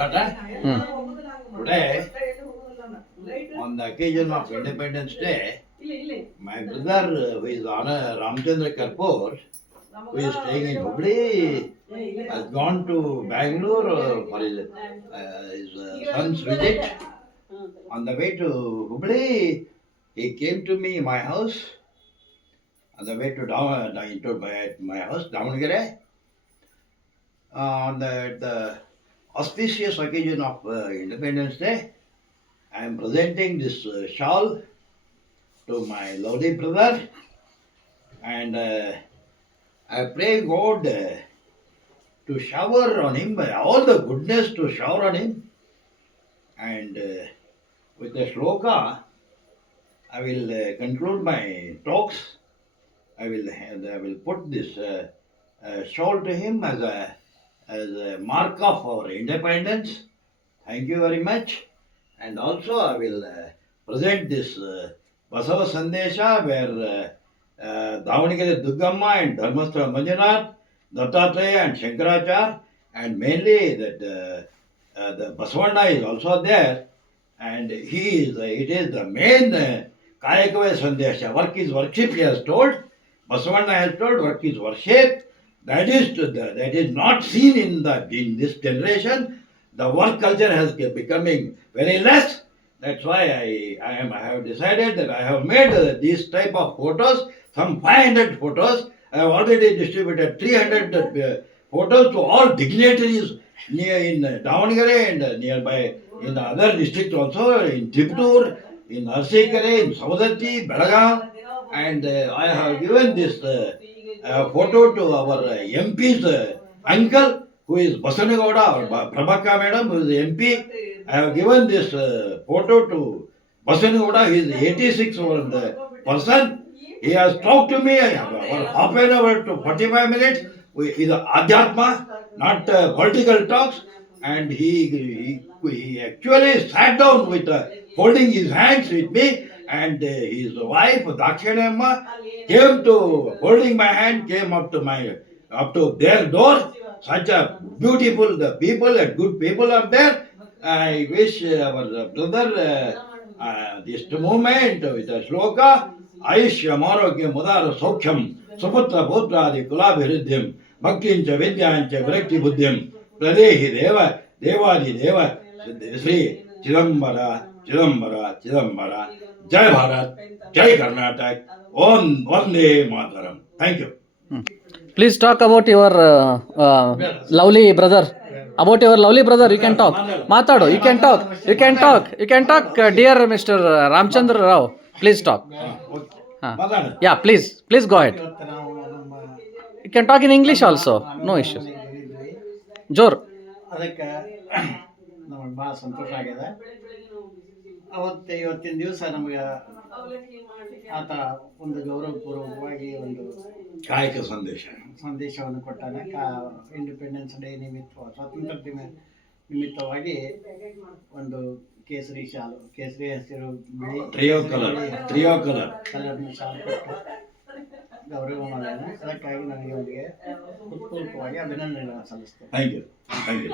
Tata, Hmm. today, on the occasion of Independence Day, my brother, who is Honor Ramchandra Kapoor, who is staying in Hubli, has gone to Bangalore for his son's visit. On the way to Hubli, he came to me in my house. On the way to down into my house, Davangere, on the auspicious occasion of Independence Day, I am presenting this shawl to my lovely brother, and I pray God to shower on him all the goodness to shower on him, and with the shloka, I will conclude my talks. I will put this shawl to him as a mark of our independence. Thank you very much. And also, I will present this Basava Sandesha where Davanagere Durgamma and Dharmasthala Manjunath, Dattatreya and Shankaracharya, and mainly that the Basavanna is also there, and it is the main Kayakava Sandesha. Work is worship, he has told. Basavanna has told, work is worship. That is not seen in this generation. The work culture has becoming very less. That's why I have decided that I have made these type of photos, some 500 photos. I have already distributed 300 photos to all dignitaries near in Davangere and nearby in the other districts also, in Tiptur, in Arsikare, in Saudati, Belagaum, and I have given this photo to our MP's uncle, who is Basanagowda or Prabhaka madam, who is MP. I have given this photo to Basanagowda. He is 86 old person. He has talked to me for half an hour to 45 minutes. He is Adhyatma, not political talks. And he actually sat down with holding his hands with me, and his wife Dakshinamma came to holding my hand, came up to their door. Such a beautiful the people and good people are there. I wish our brother this moment with a shloka. Aishya Marogya Mudara Sokham Suputra Putradi Kulabhiridyam Bhaktincha Vidyancha Virakti Buddhyam Pradehi Deva Devadi Deva Sri Chidambara Chidambara Chidambara Jai Bharat Jai Karnataka Vande Mataram. Thank you. Please talk about your lovely brother. About your lovely brother, you can talk. Matado, you can talk. You can talk. You can talk, dear Mr. Ramchandra Rao. Please talk. Yeah, please. Please go ahead. ಇವತ್ತು ನಾವು ನಮ್ಮ You can talk in English also. No issues. ಮನೆಗೆ ಹೇಳಿದ್ವಿ. Jor. ಅದಕ್ಕೆ ನಮಗೆ ಭಾಳ ಸಂತೋಷ ಆಗಿದೆ. ಇವತ್ತಿನ ದಿವಸ ನಮಗೆ ಆತ ಒಂದು ಗೌರವಪೂರ್ವಕವಾಗಿ ಒಂದು ಕಾಯಕ ಸಂದೇಶವನ್ನು ಕೊಟ್ಟಾನೆ. ಇಂಡಿಪೆಂಡೆನ್ಸ್ ಡೇ ಸ್ವಾತಂತ್ರ್ಯ ನಿಮಿತ್ತವಾಗಿ ಒಂದು ಕೇಸರಿ ಶಾಲು, ಕೇಸರಿ ಹಸಿರು ಬಿಳಿ ಕಲರ್ನ ಶಾಲು ಕೊಟ್ಟು ಗೌರವ ಮಾಡೋಣ. ಅದಕ್ಕಾಗಿ ನನಗೆ ಅವರಿಗೆ ಹೃತ್ಪೂರ್ವಕವಾಗಿ ಅಭಿನಂದನೆಗಳನ್ನು ಸಲ್ಲಿಸ್ತೇನೆ. Thank you.